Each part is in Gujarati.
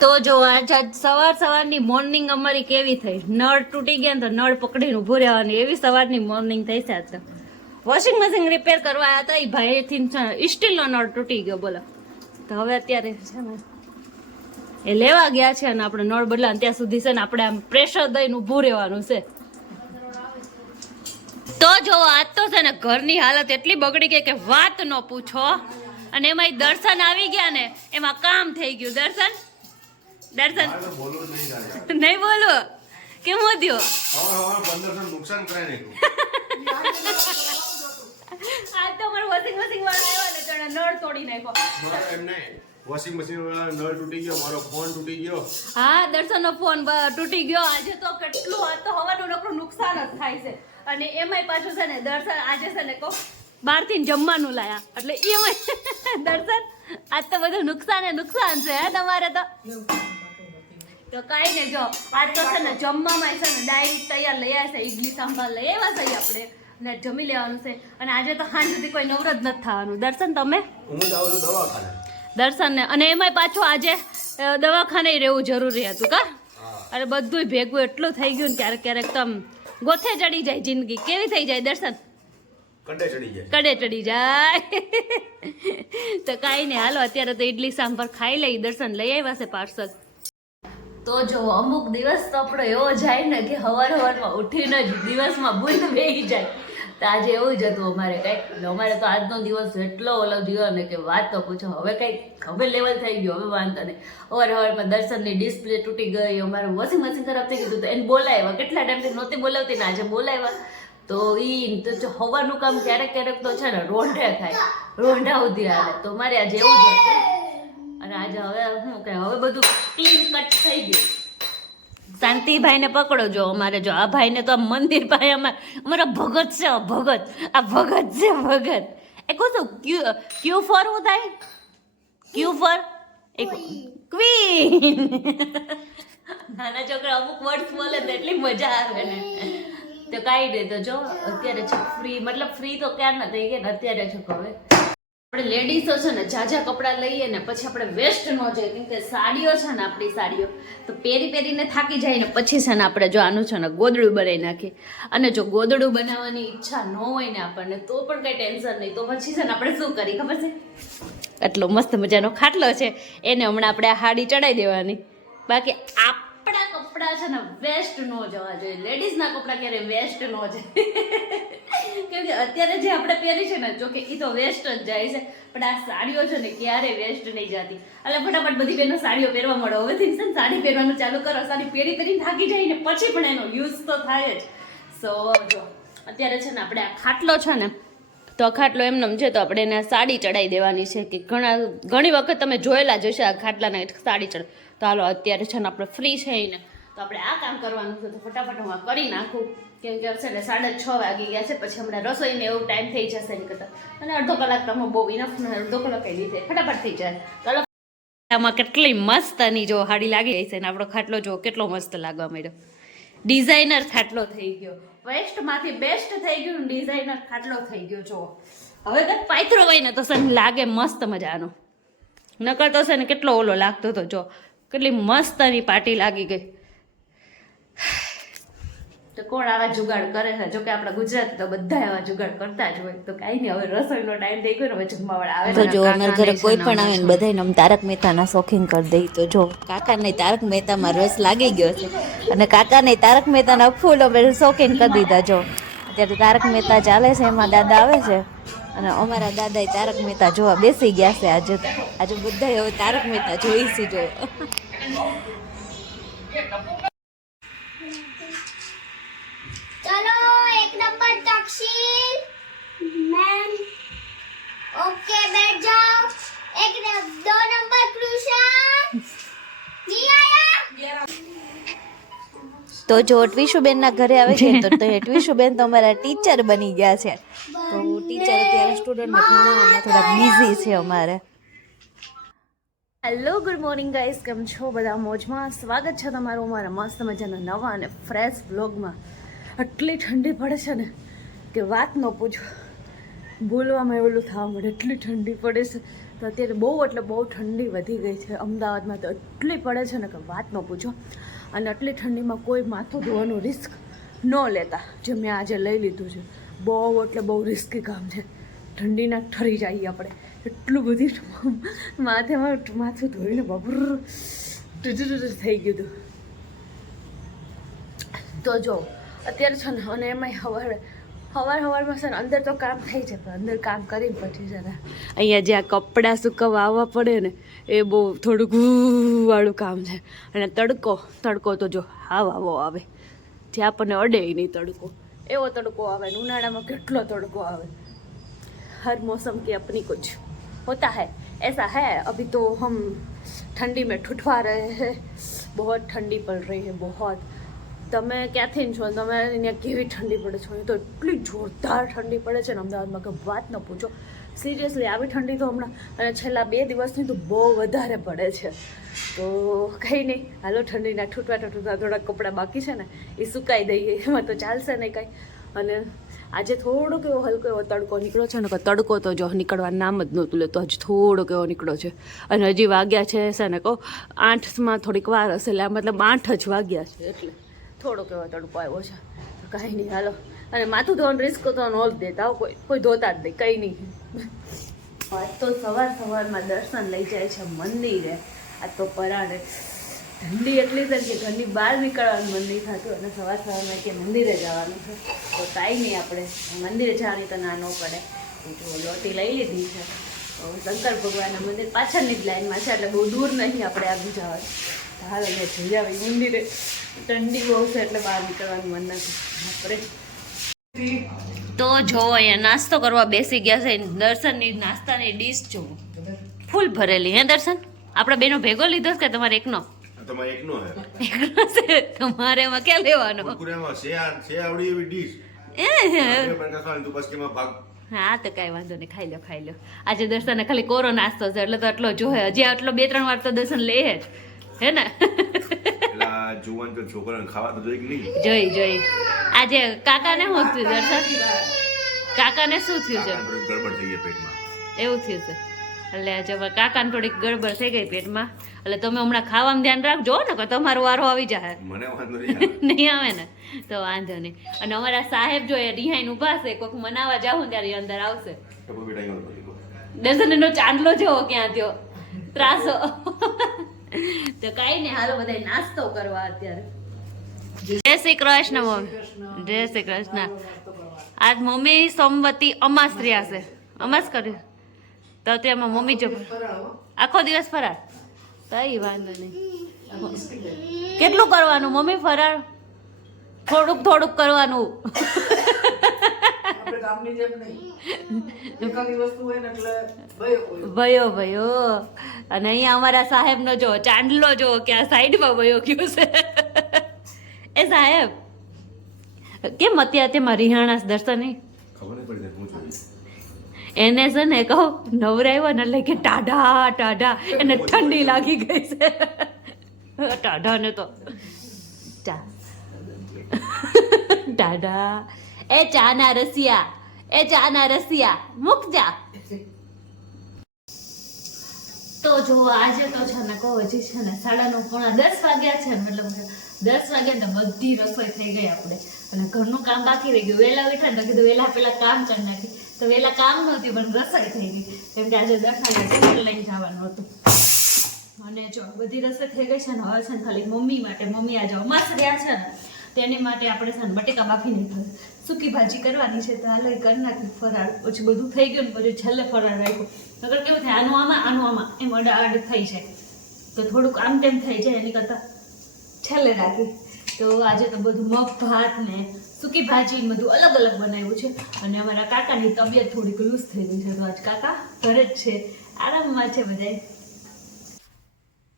તો જો આજ આજ સવાર સવારની મોર્નિંગ અમારી કેવી થઈ? નળ તૂટી ગયા તો નળ પકડીને ઊભું રહેવાની. એવી સવારની મોર્નિંગ થઈ છે આજ વોશિંગ મશીન રિપેર કરવા આવ્યા હતા એ ભાઈથી સ્ટીલનો નળ તૂટી ગયો, બોલો. તો હવે અત્યારે છે ને, એ લેવા ગયા છે અને આપણે નળ બદલા ત્યાં સુધી છે ને આપણે આમ પ્રેશર દઈને ઊભું રહેવાનું છે. તો જો આજ તો છે ને ઘરની હાલત એટલી બગડી ગઈ કે વાત ન પૂછો. અને એમાં દર્શન આવી ગયા ને, એમાં કામ થઈ ગયું. દર્શન? દર્શન નહીં બોલો. કેમ વધ્યો? નુકસાન કરાય નહીં તો અમારું વોશિંગ મશીન વાળા આવ્યા ને તો નળ તોડી નાખ્યો. એમ નહીં. વોશિંગ મશીન વાળા નળ તૂટી ગયો મારો ફોન તૂટી ગયો. હા દર્શનનો ફોન તૂટી ગયો. આજે તો કેટલું આજ તો હવાનું નકરું નુકસાન જ થાય છે. અને એમાંય પાછું છે ને દર્શન આજે છે ને કહું બહારથી જમવાનું લાયા. એટલે એમાંય દર્શન આજ તો બધું નુકસાન નુકસાન છે હે તમારે તો? તો કાંઈ નહીં જો આજ તો છે ને જમવામાં છે ને ડાયરેક્ટ તૈયાર લઈ આવ્યા છે ઈડલી સાંભાર લઈ આવ્યા છે આપણે. ને જમી લેવાનું છે. અને આજે તો સાંજ સુધી કોઈ નવરત નથી થવાનું. દર્શન તમે? દર્શન ને અને એમાંય પાછું આજે દવાખાને રહેવું જરૂરી હતું કા? અરે બધુંય ભેગું એટલું થઈ ગયું ને ક્યારેક ક્યારેક તો ગોથે ચડી જાય જિંદગી. કેવી થઈ જાય દર્શન? કંડે ચડી જાય. કડે ચડી જાય. તો કાંઈ નહીં. હાલો અત્યારે તો ઇડલી સાંભાર ખાઈ લઈ દર્શન લઈ આવ્યા છે પાર્સલ. તો જો અમુક દિવસ તો આપણો એવો જાય ને કે હવાર હવારમાં ઉઠીને જ દિવસમાં ભૂલ બેહી જાય. તો આજે એવું જ હતું અમારે કંઈક. અમારે તો આજનો દિવસ એટલો ઓલો ગયો ને કે વાત તો પૂછો. હવે કંઈક હવે લેવલ થઈ ગયો, હવે વાંધો નહીં. અવાર હવારમાં દર્શનની ડિસ્પ્લે તૂટી ગઈ, અમારું વોશિંગ મશીન ખરાબ થઈ ગયું તો એને બોલાવ્યા. કેટલા ટાઈમથી નહોતી બોલાવતી ને આજે બોલાવ્યા. તો ઈ તો જો હવાનું કામ ક્યારેક ક્યારેક તો છે ને રોંઢે થાય. રોંઢા સુધી હાલે. તો મારે આજે એવું જ હતું. અને આજે હવે શું કે હવે બધું ક્લીન કટ થઈ ગયું. શાંતિભાઈને પકડો જો અમારે જો. આ ભાઈને તો મંદિર ભાઈ અમારે અમારા ભગત છે ભગત. આ ભગત છે ભગત. એ કહું છું ક્યુ ક્યુ ફોર હું થાય? ક્યુ ફોર? એક ક્વીન નાના છોકરા અમુક વર્ડ્સ બોલે તો એટલી મજા આવે ને. તો કાંઈ નહીં તો જો અત્યારે ફ્રી મતલબ ફ્રી તો ક્યારના થઈ ગયા ને અત્યારે છે હવે. આપણે લેડીઝો છે ને જાજા કપડાં લઈએ ને પછી આપણે વેસ્ટ ન જાય કેમ કે સાડીઓ છે ને આપણી સાડીઓ. તો પહેરી પહેરીને થાકી જાય ને પછી છે ને આપણે જો આનું છે ને ગોદડું બનાવી નાખીએ. અને જો ગોદડું બનાવવાની ઈચ્છા ન હોય ને આપણને, તો પણ કંઈ ટેન્શન નહીં. તો પછી છે ને આપણે શું કરી ખબર છે? એટલો મસ્ત મજાનો ખાટલો છે. એને હમણાં આપણે હાડી ચડાવી દેવાની. બાકી આપણા કપડાં છે ને વેસ્ટ ન જવા જોઈએ. લેડીઝના કપડાં ક્યારેય વેસ્ટ ન જાય? કેમ કે અત્યારે જે આપણે પહેરી છે ને, જો કે એ તો વેસ્ટ જ જાય છે. પણ આ સાડીઓ છે ને ક્યારેય વેસ્ટ નહીં જતી. એટલે ફટાફટ બધી બહેનો સાડીઓ પહેરવા મળો. હવેથી છે ને સાડી પહેરવાનું ચાલુ કરો. સાડી પહેરી પહેરી થાકી જાય ને પછી પણ એનો યુઝ તો થાય જ. સો જો, અત્યારે છે ને આપણે આ ખાટલો છે ને, તો ખાટલો એમને છે, તો આપણે એને સાડી ચડાવી દેવાની છે કે ઘણા, ઘણી વખત તમે જોયેલા જ હશે આ ખાટલાને સાડી ચડ, તો હાલો, અત્યારે છે ને આપણે ફ્રી છે ને તો આપણે આ કામ કરવાનું છે તો ફટાફટ હું આ કરી નાખું. કેમ કે છે ને સાડા છ વાગી ગયા છે, પછી હમણાં રસોઈને એવું ટાઈમ થઈ જશે એની કરતાં. અને અડધો કલાક તમે બહુ ઇનફ અડધો કલાક એ લીધે ફટાફટ થઈ જાય. ચાલો. આમાં કેટલી મસ્ત આની જો હાડી લાગી ગઈ છે ને આપણો ખાટલો જો કેટલો મસ્ત લાગવા માંડ્યો. ડિઝાઇનર ખાટલો થઈ ગયો. વેસ્ટમાંથી બેસ્ટ થઈ ગયું ડિઝાઇનર ખાટલો થઈ ગયો જો હવે તો પાથરો હોય ને તો સર લાગે મસ્ત મજાનો. નકર તો છે ને કેટલો ઓલો લાગતો હતો જો કેટલી મસ્ત આની પાર્ટી લાગી ગઈ. તો કોણ આવા જુગાડ કરે છે? જોકે આપણા ગુજરાત તો બધા આવા જુગાડ કરતા જ હોય. તો કાંઈ નહીં હવે રસોઈનો ટાઈમ થઈ ગયો ને હવે જમવાવાળા આવે તો જો અમારા ઘરે કોઈ પણ આવે ને બધાને આમ તારક મહેતાના શોખીન કરી દઈ. તો જો કાકાને તારક મહેતામાં રસ લાગી ગયો છે. અને કાકાને તારક મહેતાના ફૂલ અમે શોખીન કરી દીધા. જો અત્યારે તારક મહેતા ચાલે છે એમાં દાદા આવે છે. અને અમારા દાદાએ તારક મહેતા જોવા બેસી ગયા છે આજે. આજે બધા હવે તારક મહેતા જોઈશું જો. नंबर तकशील मैम ओके बैठ जाओ एक न- दो नंबर कृषा नहीं आया તો જો ટ્વીશુબેનના ઘરે આવે છે તો તે ટ્વીશુબેન તો અમારા ટીચર બની ગયા છે તો ટીચર અત્યારે સ્ટુડન્ટને ભણાવવામાં થોડા બિઝી છે અમારે હેલો ગુડ મોર્નિંગ ગાઈસ કેમ છો બધા મોજમાં સ્વાગત છે તમારું અમારા મસ્ત મજાના નવા અને ફ્રેશ બ્લોગમાં આટલી ઠંડી પડે છે ને કે વાત ન પૂછો. બોલવામાં એવલું થવા મળે, એટલી ઠંડી પડે છે. તો અત્યારે બહુ, એટલે બહુ ઠંડી વધી ગઈ છે. અમદાવાદમાં તો એટલી પડે છે ને કે વાત ન પૂછો. અને આટલી ઠંડીમાં કોઈ માથું ધોવાનું રિસ્ક ન લેતા, જે મેં આજે લઈ લીધું છે. બહુ, એટલે બહુ રિસ્કી કામ છે. ઠંડીના ઠરી જઈએ આપણે. એટલું બધું માથેમાં માથું ધોઈને બબર થઈ ગયું હતું તો જો અત્યારે છે ને અને એમાંય સવારે સવાર સવારમાં છે ને અંદર તો કામ થઈ જાય પણ અંદર કામ કરીને પછી છે ને અહીંયા જ્યાં કપડાં સુકવવા આવવા પડે ને એ બહુ થોડુંક ઉ વાળું કામ છે અને તડકો તડકો તો જો હાવ આવો આવે જે આપણને અડે નહીં તડકો એવો તડકો આવે ને ઉનાળામાં કેટલો તડકો આવે हर मौसम की अपनी कुछ होता है ऐसा है अभी तो हम ठंडी में ठुठवा रहे हैं बहुत ठंडी पड़ रही है बहुत તમે ક્યાંથી છો? તમે અહીંયા કેવી ઠંડી પડે છે? અહીં તો એટલી જોરદાર ઠંડી પડે છે ને અમદાવાદમાં કે વાત ન પૂછો. સિરિયસલી આવી ઠંડી તો હમણાં અને છેલ્લા બે દિવસની તો બહુ વધારે પડે છે. તો કંઈ નહીં, હાલો ઠંડીના ઠૂટવા ઠૂંટવા થોડાક કપડાં બાકી છે ને, એ સુકાઈ દઈએ. એમાં તો ચાલશે નહીં કાંઈ. અને આજે થોડોક એવો હલકો એવો તડકો નીકળ્યો છે ને તડકો તો જો નીકળવા નામ જ નહોતું લેતો હજી થોડોક એવો નીકળ્યો છે. અને હજી વાગ્યા છે છે ને કહો, આઠમાં થોડીક વાર હશે, એટલે મતલબ આઠ જ વાગ્યા છે, એટલે. થોડોક એવો તડકો આવ્યો છે. કાંઈ નહીં, હાલો. અને માથું ધોવાનું રિસ્ક તો જ દેતા કોઈ કોઈ ધોતા જ નહીં, કંઈ નહીં. આજ તો સવાર સવારમાં દર્શન લઈ જાય છે મંદિરે આ તો પરાણે ઠંડી એટલી છે કે ઘરની બહાર નીકળવાનું મન નહીં થતું અને સવાર સવારમાં કે મંદિરે જવાનું છે. તો કાંઈ નહીં આપણે, મંદિરે જવાની તો ના ન પડે. જો લોટી લઈ લીધી છે. તો શંકર ભગવાનના મંદિર પાછળની જ લાઈનમાં છે, એટલે બહુ દૂર નહીં આપણે આગળ જવાનું. હાલ અમે જઈ આવે મંદિરે ઠંડી બહુ છે એટલે બહાર નીકળવાનું મન નથી. આપણે તો જો અહીંયા નાસ્તો કરવા બેસી ગયા છે. દર્શનની નાસ્તાની ડીશ જો. ફૂલ ભરેલી હે દર્શન? આપણે બેનો ભેગો લીધો કે તમારે એકનો? તમારે એકનો હે એકનો છે? તમારે એમાં ક્યાં લેવાનો? કુરકુરામાં છે છે આવડી એવી ડીશ. એ, આપણે પણ ખાવાનું તો પછી એમાં ભાગ. હા તો કાંઈ વાંધો નહીં ખાઈ લો ખાઈ લો. આજે દર્શનને ખાલી કોરો નાસ્તો છે એટલે તો આટલો જોહે. હજી આટલો બે ત્રણ વાર તો દર્શન લે જ. હે ને જુવાન તો છોકરાને ખાવા તો જોઈ કે નહીં? જોઈ જોઈ. આજે કાકાને શું થયું દર્શન? કાકાને શું થયું છે? ગડબડ થઈ ગઈ પેટમાં. એવું થયું છે. એટલે આજે કાકાને થોડીક ગડબડ થઈ ગઈ પેટમાં. એટલે તમે હમણાં ખાવામાં ધ્યાન રાખજો ને કે તમારો વારો આવી જાય મને વાંધો નહીં આવે. ને? તો વાંધો નહીં. અને અમારા સાહેબ જો એ રિહાઈન ઊભા છે કોઈક મનાવા જાઉં ત્યારે અંદર આવશે. ઊભો રહી ચાંદલો જેવો ક્યાં થયો? ત્રાસો. તો કાંઈ નહીં હાલો બધા નાસ્તો કરવા અત્યારે. જય શ્રી કૃષ્ણ મમ્મી. જય શ્રી કૃષ્ણ. આજ મમ્મી સોમવતી અમાસ રહ્યા છે અમાસ કર્યું. તો તેમાં મમ્મી જો આખો દિવસ ફરાર કઈ વાંધો નહીં. કેટલું કરવાનું? મમ્મી ફરાર થોડુંક થોડુંક કરવાનું. આપણે ગામની જેમ નહીં. એકાદી વસ્તુ હોય ને એટલે ભયો ભયો અને અહીંયા અમારા સાહેબનો જો ચાંદલો જો કે આ સાઈડમાં ભયો ગયો છે. એ સાહેબ કેમ અત્યારે તેમાં રિહાણા દર્શન? નહીં ખબર નહીં પડી એને છે ને કહો નવરાવ્યો ને એટલે કે ટાઢા ટાઢા. એને ઠંડી લાગી ગઈ છે. ટાઢા ને તો. ચા ટાઢા. એ ચાના રસિયા, એ ચાના રસિયા મૂક જા. તો જો આજે તો છે ને કહો હજી છે ને સાડા નવ પોણા દસ વાગ્યા છે ને, મતલબ દસ વાગ્યા ને બધી રસોઈ થઈ ગઈ આપણે. અને ઘરનું કામ બાકી રહી ગયું. વહેલા બેઠા ને કીધું વહેલા પેલા કામ કરી નાખી. તો વહેલા કામ નહોતી, પણ રસોઈ થઈ ગઈ. કેમ કે આજે દર્શાને ટિફિન લઈને જવાનું હતું. અને જો બધી રસોઈ થઈ ગઈ છે ને, હવે છે ને ખાલી મમ્મી માટે, મમ્મી આજે અમાસ રહ્યા છે ને, તેની માટે આપણે છે ને બટેકા બાફી નહીં સૂકી ભાજી કરવાની છે તો હાલો કરી નાખી ફરાળ. પછી બધું થઈ ગયું ને પછી છેલ્લે ફરાળ રાખ્યું. નગર કેવું થાય આનું આમાં આનું આમાં એમ અડા આડ થઈ જાય. તો થોડુંક આમ તેમ થઈ જાય એની કરતાં. છેલ્લે રાખી. તો આજે તો બધું મગ ભાત ને સૂકી ભાજી બધું અલગ અલગ બનાવ્યું છે. અને અમારા કાકાની તબિયત થોડીક લૂઝ થઈ ગઈ છે. તો આજ કાકા ઘરે જ છે. આરામમાં છે બધાય.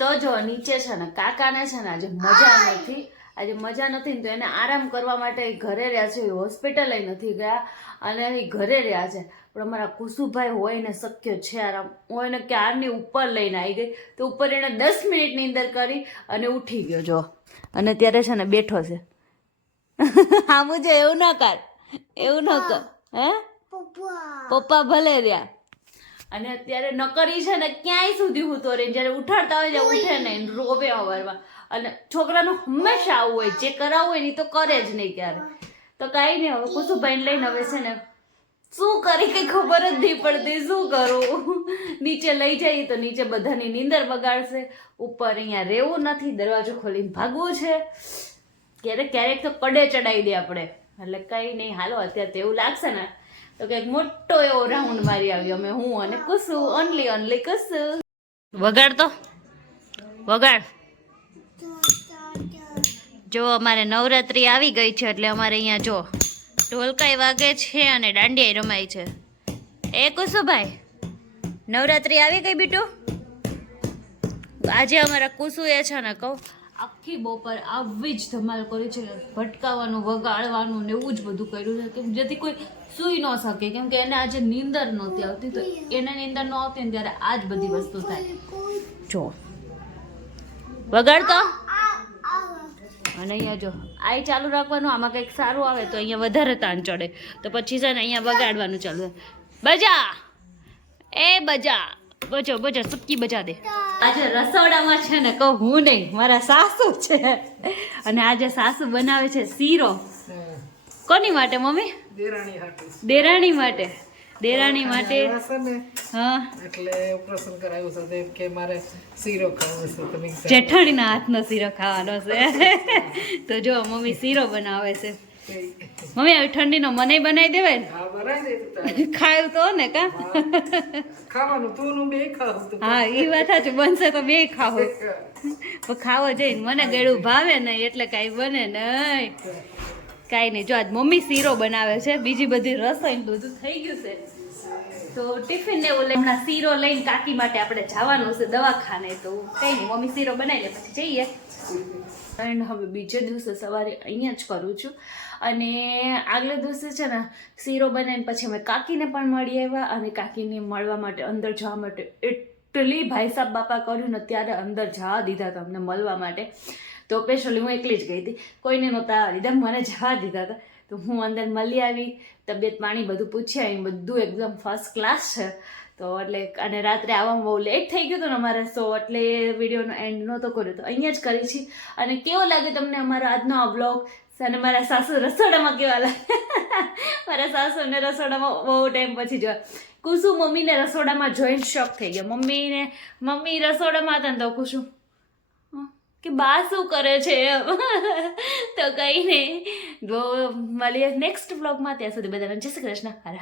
તો જો નીચે છે ને કાકાને છે ને આજે મજા નથી. આજે મજા નથી ને તો એને આરામ કરવા માટે ઘરે રહ્યા છે હોસ્પિટલે નથી ગયા અને એ ઘરે રહ્યા છે. પણ અમારા કુસુભાઈ હોય ને શક્ય છે આરામ. હું એને ક્યારની ઉપર લઈને આવી ગઈ તો ઉપર એને દસ મિનિટની અંદર કરી અને ઉઠી ગયો જો. અને ત્યારે છે ને બેઠો છે. હા મુજે એવું ના કર એવું ન કર હે? પપ્પા. પપ્પા ભલે રહ્યા. અને અત્યારે નકરી છે ને ક્યાંય સુધી હૂતો રહે? જ્યારે ઉઠાડતા હોય ત્યારે ઉઠે નહીં રોવે અવારમાં અને છોકરાનું હંમેશા આવું હોય, જે કરાવવું હોય ને તો કરે જ નહીં ક્યારે. તો કાંઈ નહીં, હવે કુસુભાઈને લઈને હવે છે ને શું કરી કઈ ખબર જ નહીં પડતી, શું કરું? નીચે લઈ જઈએ તો નીચે બધાની નીંદર બગાડશે. ઉપર અહીંયા રહેવું નથી, દરવાજો ખોલીને ભાગવું છે. ક્યારેક ક્યારેક તો કડે ચડાવી દે આપણે. એટલે કંઈ નહીં, હાલો, અત્યારે તો એવું લાગશે ને તો કંઈક મોટો એવો રાઉન્ડ મારી આવ્યો અમે, હું અને કુસુ ઓનલી ઓનલી કુસુ. વગાડ તો, વગાડ. જો અમારે નવરાત્રી આવી ગઈ છે, એટલે અમારે અહીંયા જો ઢોલકાઈ વાગે છે અને દાંડિયા રમાય છે. એ કુસુભાઈ નવરાત્રી આવી ગઈ બીટુ? આજે અમારા કુસુ એ છે ને કહું આખી બપોર આવી જ ધમાલ કરી છે, ભટકાવાનું, વગાડવાનું ને એવું જ બધું કર્યું છે કે જેથી કોઈ સૂઈ ન શકે, કેમ કે એને આજે નીંદર નહોતી આવતી, તો એને નીંદર ન આવતી ને ત્યારે આ જ બધી વસ્તુ થાય. જો. વગાડતો? અને અહીંયા જો આ ચાલુ રાખવાનું, આમાં કંઈક સારું આવે તો અહીંયા વધારે તાણ ચડે. તો પછી છે ને અહીંયા વગાડવાનું ચાલુ બજા! એ બજા! બજો બજો સબકી બજા દે. આજે રસોડામાં છે ને કહું હું નહીં મારા સાસુ છે. અને આજે સાસુ બનાવે છે શીરો. કોની માટે મમ્મી? દેરાણી માટે. દેરાણી માટે હા. એટલે ઓપરેશન કરાવ્યું છે કે મારે શીરો ખાવો છે જેઠાણીના હાથનો શીરો ખાવાનો છે. તો જો મમ્મી શીરો બનાવે છે. મમ્મી આવી ઠંડીનો મને બનાવી દેવાય ને. ખાયું તો ને કા? ખાવાનું તું બે ખાવ હા એ વાત સાચું બનશે તો બે ખાવો. પણ ખાવો જઈને મને ગળું ભાવે નહીં એટલે કાંઈ બને નહીં. કાંઈ નહીં જો આજ મમ્મી શીરો બનાવે છે બીજી બધી રસોઈ બધું થઈ ગયું છે. તો ટિફિન ને એવું લઈને શીરો લઈને કાકી માટે આપણે જવાનું છે દવાખાને તો કંઈ નહીં મમ્મી શીરો બનાવી લે પછી જઈએ. અને હવે બીજે દિવસે સવારે અહીંયા જ કરું છું. અને આગલે દિવસે છે ને શીરો બનાવીને પછી અમે કાકીને પણ મળી આવ્યા અને કાકીને મળવા માટે અંદર જવા માટે એટલી ભાઈ સાહેબ બાપા કર્યું ને ત્યારે અંદર જવા દીધા હતા અમને મળવા માટે. તો સ્પેશિયલી હું એકલી જ ગઈ હતી. કોઈને નહોતા દીધા મને જવા દીધા હતા. તો હું અંદર મળી આવી, તબિયત પાણી બધું પૂછ્યા આવી બધું એકદમ ફર્સ્ટ ક્લાસ છે. તો એટલે અને રાત્રે આવવામાં બહુ લેટ થઈ ગયું હતું ને અમારે સો એટલે વિડીયોનો એન્ડ નહોતો કર્યો. તો અહીંયા જ કરી છે. અને કેવો લાગે તમને અમારો આજનો આ વ્લોગ અને મારા સાસુ રસોડામાં કેવા લાગે? મારા સાસુને રસોડામાં બહુ ટાઈમ પછી જોયા. કુસુ મમ્મીને રસોડામાં જોઈને શોખ થઈ ગયો. મમ્મીને, મમ્મી રસોડામાં હતા ને તો કુસુ કે બા શું કરે છે? તો કંઈ નહીં. જો, મળીએ નેક્સ્ટ બ્લોગમાં ત્યાં સુધી બધાને જય શ્રી કૃષ્ણ. હર